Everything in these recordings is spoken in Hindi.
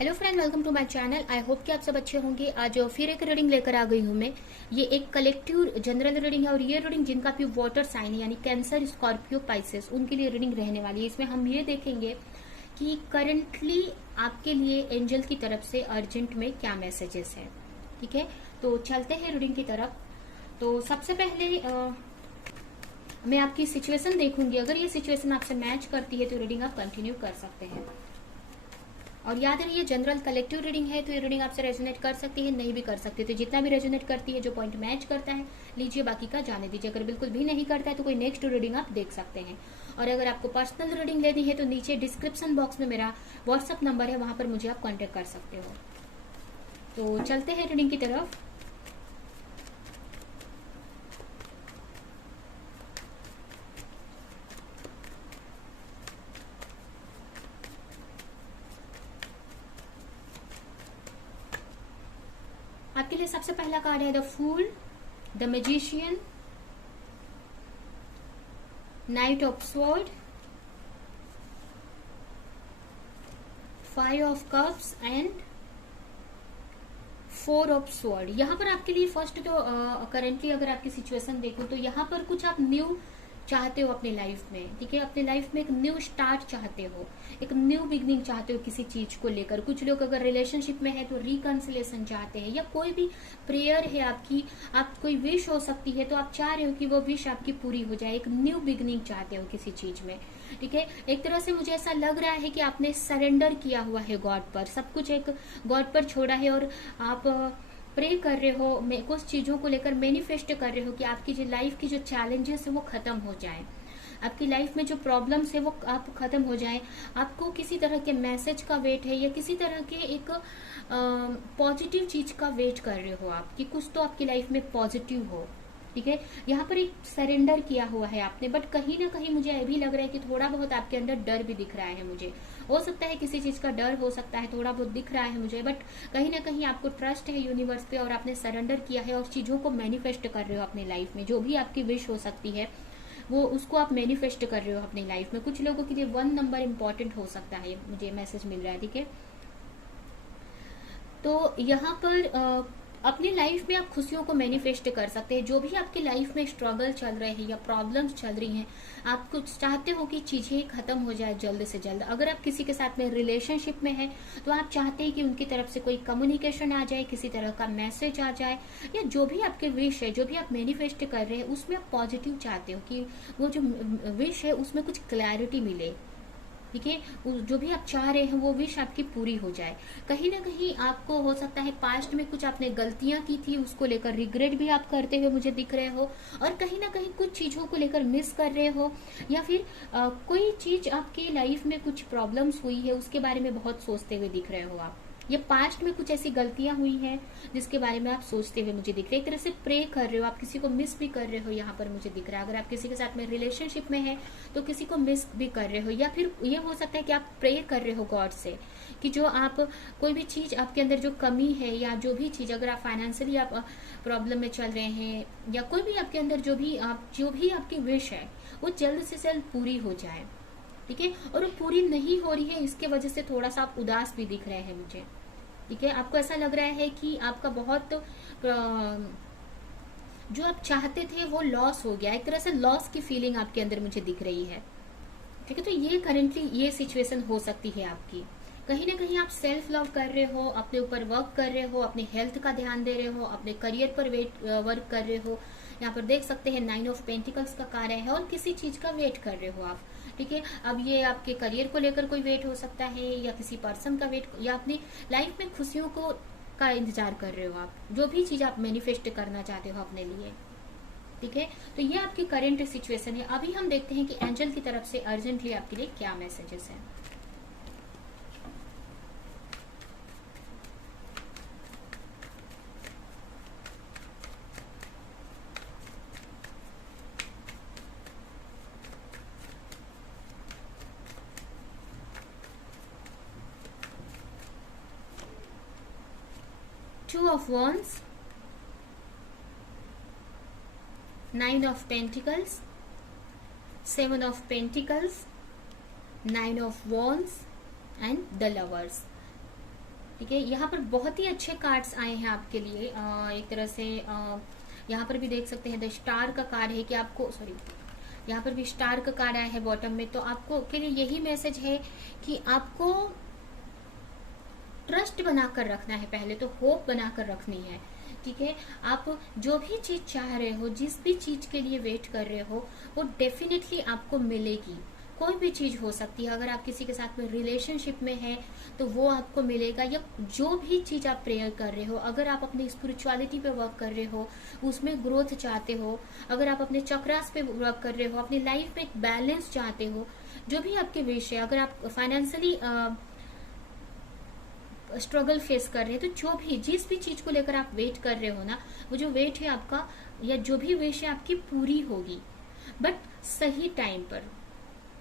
Hello friend, welcome to my channel. I hope कि आप सब अच्छे होंगे। आज फिर एक रीडिंग लेकर आ गई हूँ मैं। ये एक कलेक्टिव जनरल रीडिंग है और ये रीडिंग जिनका भी वाटर साइन है यानी कैंसर, स्कॉर्पियो, पाइसेस, उनके लिए रीडिंग रहने वाली है। इसमें हम ये देखेंगे कि करंटली आपके लिए एंजल की तरफ से अर्जेंट में क्या मैसेजेस है। ठीक है, तो चलते हैं रीडिंग की तरफ। तो सबसे पहले मैं आपकी सिचुएशन देखूंगी। अगर ये सिचुएशन आपसे मैच करती है तो रीडिंग आप कंटिन्यू कर सकते हैं। और याद रखिए, जनरल कलेक्टिव रीडिंग है तो ये रीडिंग आपसे रेजोनेट कर सकती है, नहीं भी कर सकती। तो जितना भी रेजोनेट करती है, जो पॉइंट मैच करता है लीजिए, बाकी का जाने दीजिए। अगर बिल्कुल भी नहीं करता है तो कोई नेक्स्ट रीडिंग आप देख सकते हैं। और अगर आपको पर्सनल रीडिंग लेनी है तो नीचे डिस्क्रिप्शन बॉक्स में मेरा व्हाट्सअप नंबर है, वहां पर मुझे आप कॉन्टेक्ट कर सकते हो। तो चलते हैं रीडिंग की तरफ। आपके लिए सबसे पहला कार्ड है the fool, the magician, knight of sword, 5 of cups and 4 of sword. यहाँ पर आपके लिए फर्स्ट तो करंटली अगर आपकी सिचुएशन देखो तो यहाँ पर कुछ आप न्यू चाहते हो अपने लाइफ में। ठीक है, अपने लाइफ में एक न्यू स्टार्ट चाहते हो, एक न्यू बिगनिंग चाहते हो किसी चीज को लेकर। कुछ लोग अगर रिलेशनशिप में है तो रिकंसिलेशन चाहते हैं, या कोई भी प्रेयर है आपकी, आप कोई विश हो सकती है तो आप चाह रहे हो कि वो विश आपकी पूरी हो जाए, एक न्यू बिगनिंग चाहते हो किसी चीज में। ठीक है, एक तरह से मुझे ऐसा लग रहा है कि आपने सरेंडर किया हुआ है गॉड पर, सब कुछ एक गॉड पर छोड़ा है और आप प्रे कर रहे हो, कुछ चीजों को लेकर मैनिफेस्ट कर रहे हो कि आपकी जो लाइफ की जो चैलेंजेस है वो खत्म हो जाए, आपकी लाइफ में जो प्रॉब्लम्स है वो आप खत्म हो जाए। आपको किसी तरह के मैसेज का वेट है या किसी तरह के एक पॉजिटिव चीज का वेट कर रहे हो आप, कि कुछ तो आपकी लाइफ में पॉजिटिव हो। ठीक है, यहाँ पर एक सरेंडर किया हुआ है आपने, बट कहीं ना कहीं मुझे ये भी लग रहा है कि थोड़ा बहुत आपके अंदर डर भी दिख रहा है मुझे। हो सकता है किसी चीज का डर हो सकता है, थोड़ा बहुत दिख रहा है मुझे, बट कहीं ना कहीं आपको ट्रस्ट है यूनिवर्स पे और आपने सरेंडर किया है और चीजों को मैनिफेस्ट कर रहे हो अपनी लाइफ में। जो भी आपकी विश हो सकती है वो उसको आप मैनिफेस्ट कर रहे हो अपनी लाइफ में। कुछ लोगों के लिए 1 नंबर इंपॉर्टेंट हो सकता है, मुझे मैसेज मिल रहा है। ठीक है, तो यहाँ पर अपनी लाइफ में आप खुशियों को मैनिफेस्ट कर सकते हैं। जो भी आपकी लाइफ में स्ट्रगल चल रहे हैं या प्रॉब्लम्स चल रही हैं, आप कुछ चाहते हो कि चीजें खत्म हो जाए जल्द से जल्द। अगर आप किसी के साथ में रिलेशनशिप में है तो आप चाहते हैं कि उनकी तरफ से कोई कम्युनिकेशन आ जाए, किसी तरह का मैसेज आ जाए, या जो भी आपके विश है, जो भी आप मैनिफेस्ट कर रहे हैं उसमें आप पॉजिटिव चाहते हो कि वो जो विश है उसमें कुछ क्लैरिटी मिले। ठीक है, जो भी आप चाह रहे हैं वो विश आपकी पूरी हो जाए। कहीं ना कहीं आपको हो सकता है पास्ट में कुछ आपने गलतियां की थी, उसको लेकर रिग्रेट भी आप करते हुए मुझे दिख रहे हो, और कहीं ना कहीं कुछ चीजों को लेकर मिस कर रहे हो, या फिर कोई चीज आपकी लाइफ में कुछ प्रॉब्लम्स हुई है उसके बारे में बहुत सोचते हुए दिख रहे हो आप, या पास्ट में कुछ ऐसी गलतियां हुई हैं जिसके बारे में आप सोचते हुए मुझे दिख रहे हैं। एक तरह से प्रे कर रहे हो आप, किसी को मिस भी कर रहे हो, यहाँ पर मुझे दिख रहा है। अगर आप किसी के साथ में रिलेशनशिप में है तो किसी को मिस भी कर रहे हो, या फिर ये हो सकता है कि आप प्रे कर रहे हो गॉड से कि जो आप कोई भी चीज आपके अंदर जो कमी है, या जो भी चीज, अगर आप फाइनेंशियली आप प्रॉब्लम में चल रहे हैं, या कोई भी आपके अंदर जो भी आपकी विश है वो जल्द से जल्द पूरी हो जाए। ठीक है, और वो पूरी नहीं हो रही है, इसके वजह से थोड़ा सा आप उदास भी दिख रहे हैं मुझे। ठीक है, आपको ऐसा लग रहा है कि आपका बहुत जो आप चाहते थे वो लॉस हो गया, एक तरह से लॉस की फीलिंग आपके अंदर मुझे दिख रही है। ठीक है, तो ये करेंटली ये सिचुएशन हो सकती है आपकी। कहीं ना कहीं आप सेल्फ लव कर रहे हो, अपने ऊपर वर्क कर रहे हो, अपने हेल्थ का ध्यान दे रहे हो, अपने करियर पर वर्क कर रहे हो। यहाँ पर देख सकते हैं 9 ऑफ पेंटिकल्स का कार्य है और किसी चीज का वेट कर रहे हो आप। ठीक है, अब ये आपके करियर को लेकर कोई वेट हो सकता है, या किसी पर्सन का वेट, या अपनी लाइफ में खुशियों को का इंतजार कर रहे हो आप, जो भी चीज आप मैनिफेस्ट करना चाहते हो अपने लिए। ठीक है, तो ये आपकी करंट सिचुएशन है। अभी हम देखते हैं कि एंजल की तरफ से अर्जेंटली आपके लिए क्या मैसेजेस हैं। Two of Wands, 9 of Pentacles, 7 of Pentacles, 9 of Wands and the Lovers. ठीक है, यहाँ पर बहुत ही अच्छे कार्ड्स आए हैं आपके लिए। एक तरह से यहाँ पर भी देख सकते हैं द स्टार का कार्ड है कि आपको, सॉरी, यहाँ पर भी स्टार का कार्ड आया है बॉटम में। तो आपको के लिए यही मैसेज है कि आपको ट्रस्ट बनाकर रखना है, पहले तो होप बनाकर रखनी है। ठीक है, आप जो भी चीज चाह रहे हो, जिस भी चीज के लिए वेट कर रहे हो, वो डेफिनेटली आपको मिलेगी। कोई भी चीज हो सकती है, अगर आप किसी के साथ में रिलेशनशिप में है तो वो आपको मिलेगा, या जो भी चीज आप प्रेयर कर रहे हो, अगर आप अपनी स्पिरिचुअलिटी पे वर्क कर रहे हो, उसमें ग्रोथ चाहते हो, अगर आप अपने चक्रास पे वर्क कर रहे हो, अपनी लाइफ में एक बैलेंस चाहते हो, जो भी आपके विश है, अगर आप फाइनेंशियली स्ट्रगल फेस कर रहे हैं, तो जो भी जिस भी चीज को लेकर आप वेट कर रहे हो ना, वो जो वेट है आपका या जो भी विश है आपकी पूरी होगी, बट सही टाइम पर।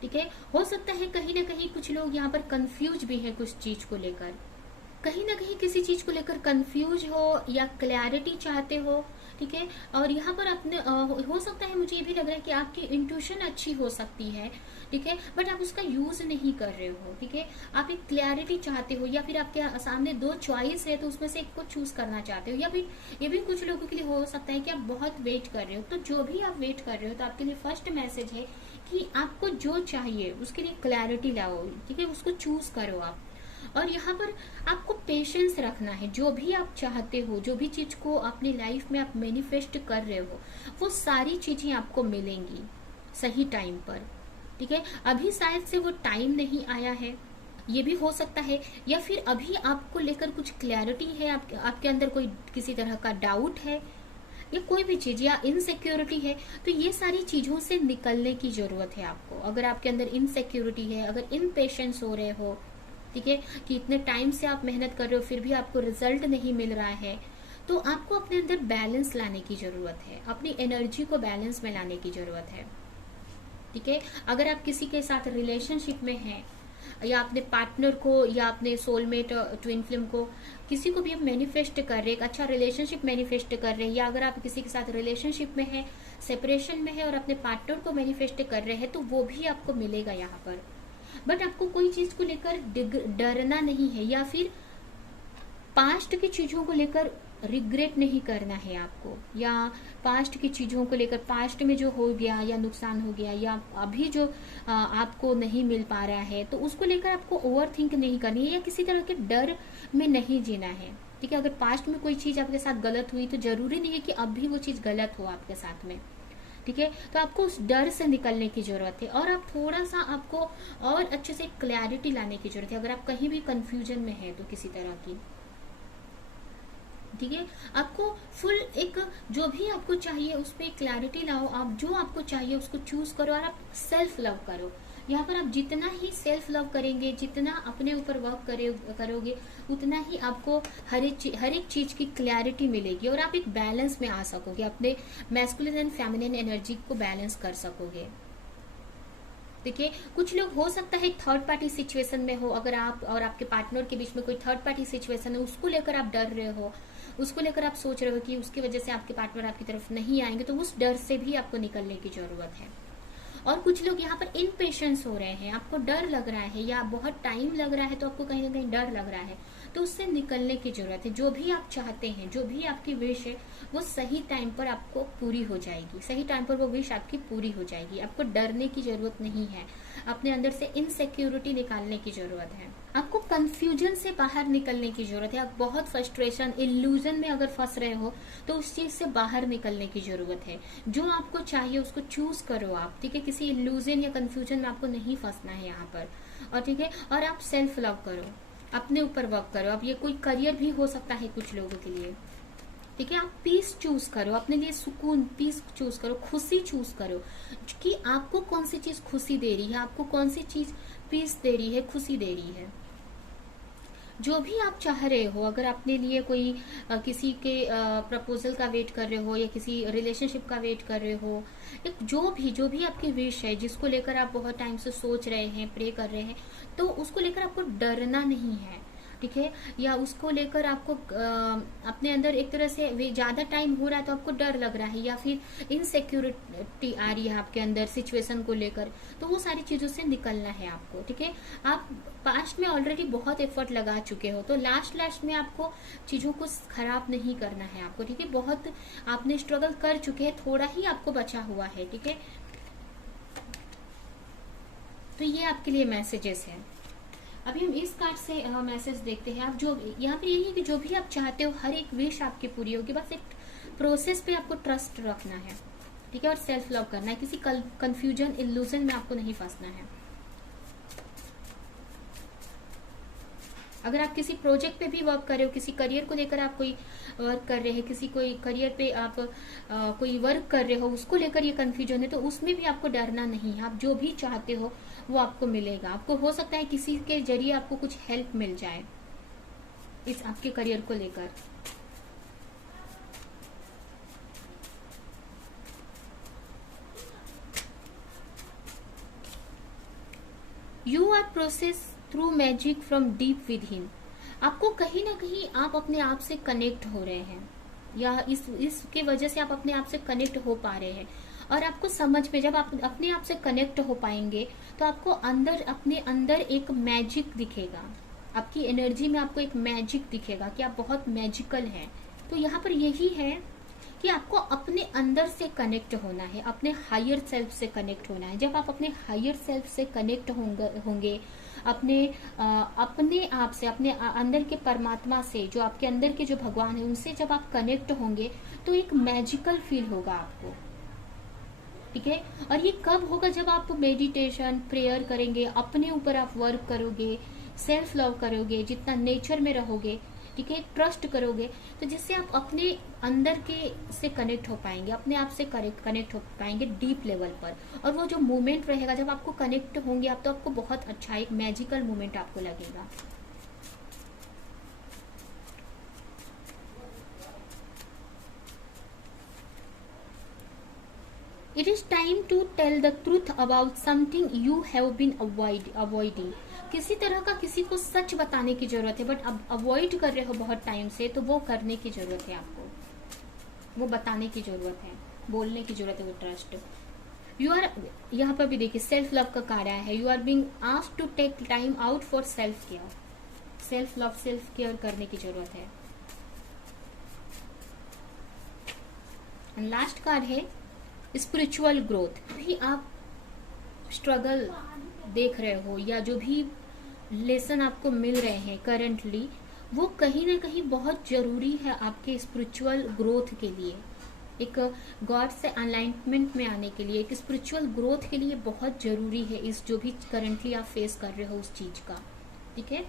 ठीक है, हो सकता है कहीं ना कहीं कुछ लोग यहाँ पर कंफ्यूज भी हैं कुछ चीज को लेकर, कहीं ना कहीं किसी चीज को लेकर कंफ्यूज हो या क्लैरिटी चाहते हो। ठीक है, और यहाँ पर अपने हो सकता है, मुझे ये भी लग रहा है कि आपकी इंट्यूशन अच्छी हो सकती है। ठीक है, बट आप उसका यूज नहीं कर रहे हो। ठीक है, आप एक क्लैरिटी चाहते हो, या फिर आपके सामने दो चॉइस है तो उसमें से एक को चूज करना चाहते हो, या फिर ये भी कुछ लोगों के लिए हो सकता है कि आप बहुत वेट कर रहे हो। तो जो भी आप वेट कर रहे हो, तो आपके लिए फर्स्ट मैसेज है कि आपको जो चाहिए उसके लिए क्लैरिटी लाओ। ठीक है, उसको चूज करो आप। और यहाँ पर आपको पेशेंस रखना है। जो भी आप चाहते हो, जो भी चीज को अपनी लाइफ में आप मैनिफेस्ट कर रहे हो, वो सारी चीजें आपको मिलेंगी सही टाइम पर। ठीक है, अभी शायद से वो टाइम नहीं आया है, ये भी हो सकता है, या फिर अभी आपको लेकर कुछ क्लैरिटी है, आपके अंदर कोई किसी तरह का डाउट है, या कोई भी चीज या इनसिक्योरिटी है। तो ये सारी चीजों से निकलने की जरूरत है आपको। अगर आपके अंदर इनसिक्योरिटी है, अगर इम्पेशेंस हो रहे हो, ठीक है, कि इतने टाइम से आप मेहनत कर रहे हो फिर भी आपको रिजल्ट नहीं मिल रहा है, तो आपको अपने अंदर बैलेंस लाने की जरूरत है, अपनी एनर्जी को बैलेंस में लाने की जरूरत है। ठीक है, अगर आप किसी के साथ रिलेशनशिप में हैं, या अपने पार्टनर को या अपने सोलमेट ट्विन फ्लेम को, किसी को भी आप मैनिफेस्ट कर रहे हैं, एक अच्छा रिलेशनशिप मैनिफेस्ट कर रहे हैं, या अगर आप किसी के साथ रिलेशनशिप में है, सेपरेशन में है और अपने पार्टनर को मैनिफेस्ट कर रहे हैं, तो वो भी आपको मिलेगा यहाँ पर। बट आपको कोई चीज को लेकर डरना नहीं है, या फिर पास्ट की चीजों को लेकर रिग्रेट नहीं करना है आपको, या पास्ट की चीजों को लेकर, पास्ट में जो हो गया या नुकसान हो गया, या अभी जो आपको नहीं मिल पा रहा है, तो उसको लेकर आपको ओवर थिंक नहीं करनी है, या किसी तरह के डर में नहीं जीना है। ठीक है, अगर पास्ट में कोई चीज आपके साथ गलत हुई तो जरूरी नहीं है कि अब भी वो चीज गलत हो आपके साथ में। ठीक है, तो आपको उस डर से निकलने की जरूरत है, और आप थोड़ा सा आपको और अच्छे से क्लैरिटी लाने की जरूरत है, अगर आप कहीं भी कंफ्यूजन में है तो किसी तरह की। ठीक है, आपको फुल एक जो भी आपको चाहिए उस पर क्लैरिटी लाओ, आप जो आपको चाहिए उसको चूज करो, और आप सेल्फ लव करो। यहाँ पर आप जितना ही सेल्फ लव करेंगे, जितना अपने ऊपर वर्क करोगे, उतना ही आपको हर एक चीज की क्लैरिटी मिलेगी, और आप एक बैलेंस में आ सकोगे, अपने मैस्कुलिन एंड फेमिनिन एनर्जी को बैलेंस कर सकोगे। देखिए, कुछ लोग हो सकता है थर्ड पार्टी सिचुएशन में हो, अगर आप और आपके पार्टनर के बीच में कोई थर्ड पार्टी सिचुएशन है, उसको लेकर आप डर रहे हो, उसको लेकर आप सोच रहे हो कि उसकी वजह से आपके पार्टनर आपकी तरफ नहीं आएंगे, तो उस डर से भी आपको निकलने की जरूरत है। और कुछ लोग यहाँ पर इनपेशेंस हो रहे हैं, आपको डर लग रहा है, या बहुत टाइम लग रहा है, तो आपको कहीं ना कहीं डर लग रहा है, तो उससे निकलने की जरूरत है। जो भी आप चाहते हैं, जो भी आपकी विश है, वो सही टाइम पर आपको पूरी हो जाएगी, सही टाइम पर वो विश आपकी पूरी हो जाएगी। आपको डरने की जरूरत नहीं है, अपने अंदर से इनसिक्योरिटी निकालने की जरूरत है, आपको कंफ्यूजन से बाहर निकलने की जरूरत है। आप बहुत फ्रस्ट्रेशन, इल्यूजन में अगर फंस रहे हो, तो उस चीज से बाहर निकलने की जरूरत है। जो आपको चाहिए उसको चूज करो आप। ठीक है, किसी इल्यूजन या कंफ्यूजन में आपको नहीं फंसना है यहाँ पर। और ठीक है, और आप सेल्फ लव करो, अपने ऊपर वर्क करो। अब ये कोई करियर भी हो सकता है कुछ लोगों के लिए। ठीक है, आप पीस चूज करो, अपने लिए सुकून, पीस चूज करो, खुशी चूज करो कि आपको कौन सी चीज खुशी दे रही है, आपको कौन सी चीज पीस दे रही है, खुशी दे रही है। जो भी आप चाह रहे हो, अगर अपने लिए कोई किसी के प्रपोजल का वेट कर रहे हो, या किसी रिलेशनशिप का वेट कर रहे हो, एक जो भी आपकी विश है, जिसको लेकर आप बहुत टाइम से सोच रहे हैं, प्रे कर रहे हैं, तो उसको लेकर आपको डरना नहीं है। ठीक है, या उसको लेकर आपको अपने अंदर एक तरह से ज्यादा टाइम हो रहा है तो आपको डर लग रहा है, या फिर इनसिक्योरिटी आ रही है आपके अंदर सिचुएशन को लेकर, तो वो सारी चीजों से निकलना है आपको। ठीक है, आप पास्ट में ऑलरेडी बहुत एफर्ट लगा चुके हो, तो लास्ट में आपको चीजों को खराब नहीं करना है आपको। ठीक है, बहुत आपने स्ट्रगल कर चुके हैं, थोड़ा ही आपको बचा हुआ है। ठीक है, तो ये आपके लिए मैसेजेस है। अभी हम इस कार्ड से मैसेज देखते हैं। आप जो यहाँ पे यही है कि जो भी आप चाहते हो हर एक विश आपकी पूरी होगी, बस एक प्रोसेस पे आपको ट्रस्ट रखना है। ठीक है, और सेल्फ लव करना है, किसी कंफ्यूजन इल्यूजन में आपको नहीं फंसना है। अगर आप किसी प्रोजेक्ट पे भी वर्क कर रहे हो, किसी करियर को लेकर आप कोई वर्क कर रहे हैं, किसी कोई करियर पे आप कोई वर्क कर रहे हो, उसको लेकर ये कंफ्यूजन है, तो उसमें भी आपको डरना नहीं है। आप जो भी चाहते हो वो आपको मिलेगा। आपको हो सकता है किसी के जरिए आपको कुछ हेल्प मिल जाए इस आपके करियर को लेकर। You are process through magic from deep within. आपको कहीं ना कहीं आप अपने आप से कनेक्ट हो रहे हैं, या इसके वजह से आप अपने आप से कनेक्ट हो पा रहे हैं। और आपको समझ में, जब आप अपने आप से कनेक्ट हो पाएंगे तो आपको अंदर, अपने अंदर एक मैजिक दिखेगा, आपकी एनर्जी में आपको एक मैजिक दिखेगा कि आप बहुत मैजिकल हैं। तो यहाँ पर यही है कि आपको अपने अंदर से कनेक्ट होना है, अपने हायर सेल्फ से कनेक्ट होना है। जब आप अपने हायर सेल्फ से कनेक्ट होंगे, अपने आप से, अपने अंदर के परमात्मा से, जो आपके अंदर के जो भगवान है, उनसे जब आप कनेक्ट होंगे तो एक मैजिकल फील होगा आपको। ठीक है, और ये कब होगा? जब आप मेडिटेशन, प्रेयर करेंगे, अपने ऊपर आप वर्क करोगे, सेल्फ लव करोगे, जितना नेचर में रहोगे, ठीक है, ट्रस्ट करोगे, तो जिससे आप अपने अंदर के से कनेक्ट हो पाएंगे, अपने आप से कनेक्ट हो पाएंगे डीप लेवल पर। और वो जो मोमेंट रहेगा जब आपको कनेक्ट होंगे आप, तो आपको बहुत अच्छा एक मैजिकल मोमेंट आपको लगेगा। It is time to tell the truth about something you have been avoiding. किसी तरह का किसी को सच बताने की जरूरत है, बट अब अवॉइड कर रहे हो बहुत टाइम से, तो वो करने की जरूरत है आपको, वो बताने की जरूरत है, बोलने की जरूरत है, वो ट्रस्ट। यू आर, यहाँ पर भी देखिए सेल्फ लव का कार्य है। You are being asked to take time out for self care. Self love, self care करने की जरूरत है। एंड लास्ट कार्ड है स्पिरिचुअल ग्रोथ। भी आप स्ट्रगल देख रहे हो, या जो भी लेसन आपको मिल रहे हैं करंटली, वो कहीं ना कहीं बहुत जरूरी है आपके स्पिरिचुअल ग्रोथ के लिए, एक गॉड से अलाइनमेंट में आने के लिए, एक स्पिरिचुअल ग्रोथ के लिए बहुत जरूरी है इस जो भी करंटली आप फेस कर रहे हो उस चीज का। ठीक है,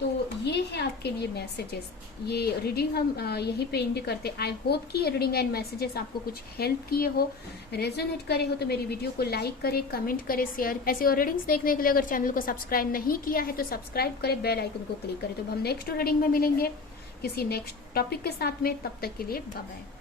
तो ये है आपके लिए मैसेजेस। ये रीडिंग हम यहीं पे एंड करते हैं। आई होप कि ये रीडिंग एंड मैसेजेस आपको कुछ हेल्प किए हो, रेजोनेट करे हो, तो मेरी वीडियो को लाइक करें, कमेंट करें, शेयर। ऐसे और रीडिंग्स देखने के लिए अगर चैनल को सब्सक्राइब नहीं किया है तो सब्सक्राइब करें, बेल आइकन को क्लिक करें। तो हम नेक्स्ट रीडिंग में मिलेंगे किसी नेक्स्ट टॉपिक के साथ में, तब तक के लिए बाय बाय।